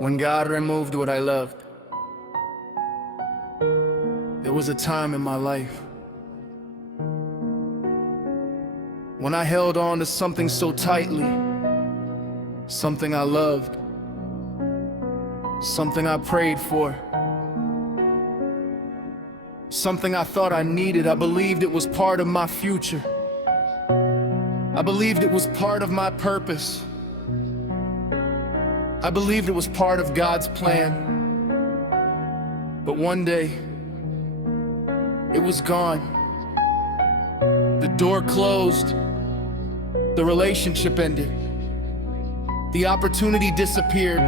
When God removed what I loved, there was a time in my life when I held on to something so tightly, something I loved, something I prayed for, something I thought I needed. I believed it was part of my future. I believed it was part of my purpose. I believed it was part of God's plan. But one day, it was gone. The door closed. The relationship ended. The opportunity disappeared.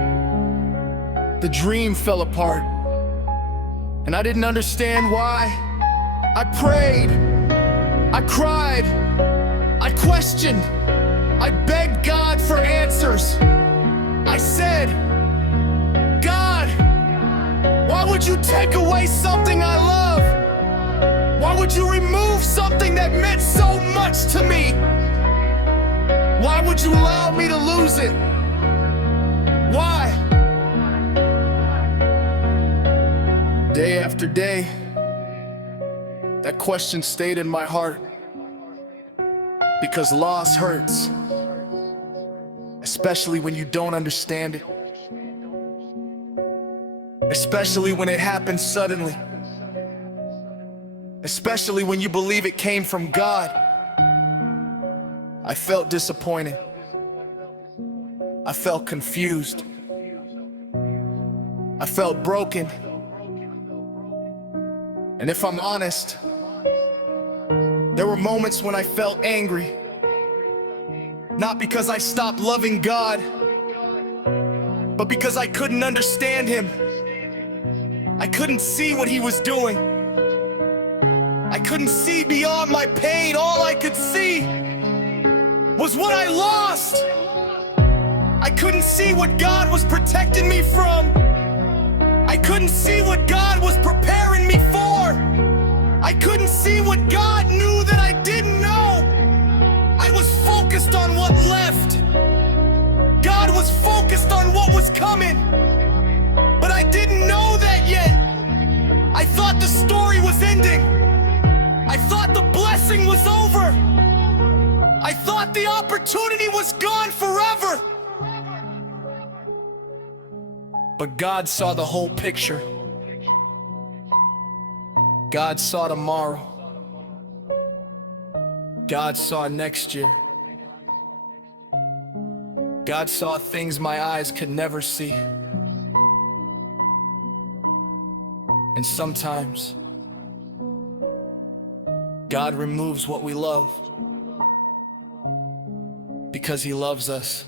The dream fell apart. And I didn't understand why. I prayed. I cried. I questioned. I begged God for answers. I said, God, why would you take away something I love? Why would you remove something that meant so much to me? Why would you allow me to lose it? Why? Day after day, that question stayed in my heart. Because loss hurts, especially when you don't understand it, especially when it happens suddenly, especially when you believe it came from God. I felt disappointed. I felt confused. I felt broken. And if I'm honest, there were moments when I felt angry. Not because I stopped loving God, but because I couldn't understand Him. I couldn't see what He was doing. I couldn't see beyond my pain. All I could see was what I lost. I couldn't see what God was protecting me from. I couldn't see what God was preparing me for. I couldn't see what God knew that I didn't know. I was focused on what left. God was focused on what was coming. But I didn't know that yet. I thought the story was ending. I thought the blessing was over. I thought the opportunity was gone forever. But God saw the whole picture. God saw tomorrow. God saw next year. God saw things my eyes could never see. And sometimes God removes what we love because He loves us.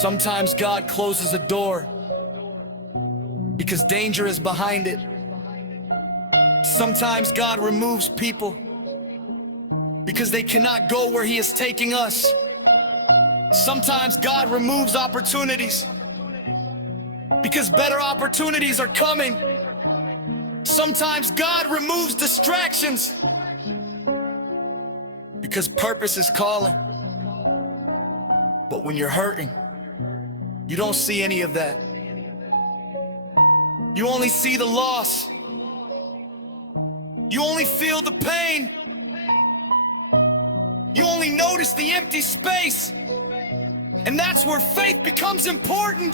Sometimes God closes a door because danger is behind it. Sometimes God removes people because they cannot go where He is taking us. Sometimes God removes opportunities because better opportunities are coming. Sometimes God removes distractions because purpose is calling. But when you're hurting, you don't see any of that. You only see the loss. You only feel the pain. You only notice the empty space. And that's where faith becomes important.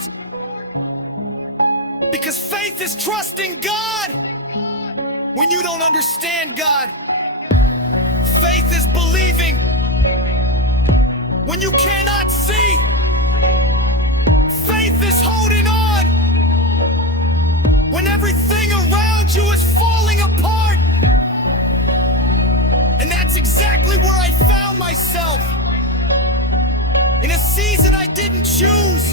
Because faith is trusting God when you don't understand God. Faith is believing when you cannot see. Faith is holding on when everything around you is falling apart. And that's exactly where I found myself. In a season I didn't choose.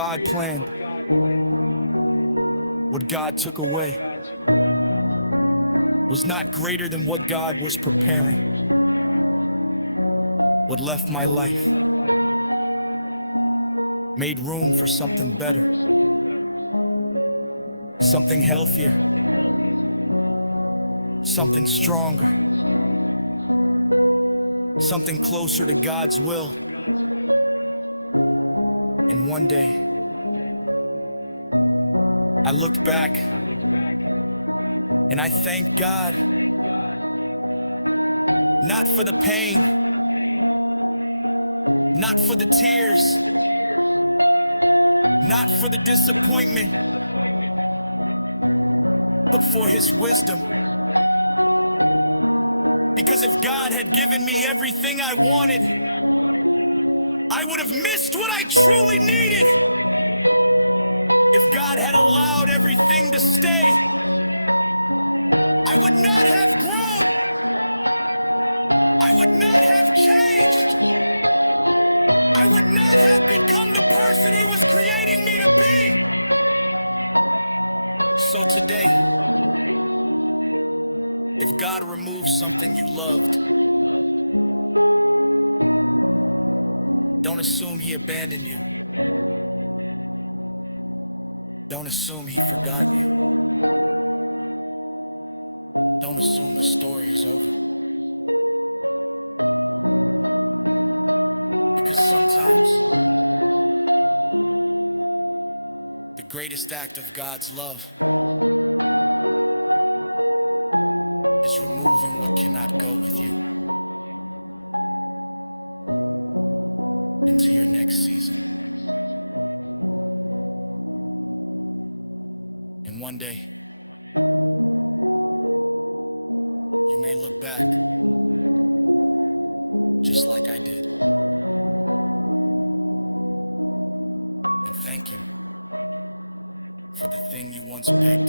God planned, what God took away, was not greater than what God was preparing. What left my life made room for something better, something healthier, something stronger, something closer to God's will. And one day, I look back and I thank God, not for the pain, not for the tears, not for the disappointment, but for His wisdom. Because if God had given me everything I wanted, I would have missed what I truly needed. If God had allowed everything to stay, I would not have grown. I would not have changed. I would not have become the person He was creating me to be. So today, if God removes something you loved, don't assume He abandoned you. Don't assume He forgot you. Don't assume the story is over. Because sometimes the greatest act of God's love is removing what cannot go with you into your next season. And one day, you may look back just like I did and thank Him for the thing you once made.